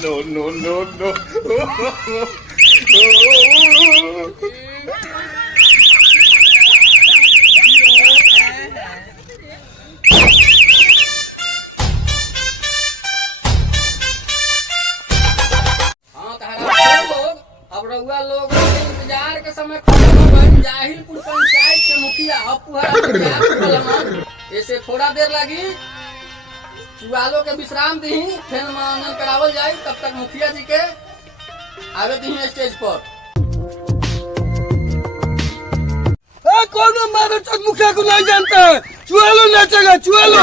No, no, no, no. अब रउआ लोग इंतजार के समय खत्म जाहिलपुर पंचायत के मुखिया ऐसे थोड़ा देर लगी चुआलो के विश्राम दी फिर मनोरंजन करावल जाये। तब तक मुखिया जी के आगे दी स्टेज पर। कौन मुखिया को नहीं जानता है? चुआलो नाचेगा चुआलो।